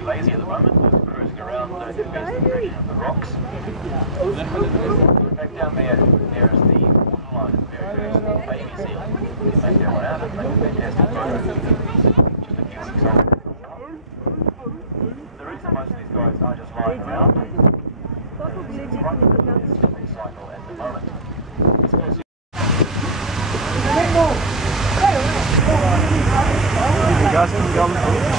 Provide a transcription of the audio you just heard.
Lazy at the moment, just cruising around in the direction of the rocks. Back down there is the waterline, very small baby seal. You take that one out and make a fantastic photo. Just a few weeks old. The reason most of these guys are just lying around is right now is a big cycle at the moment. You guys can go.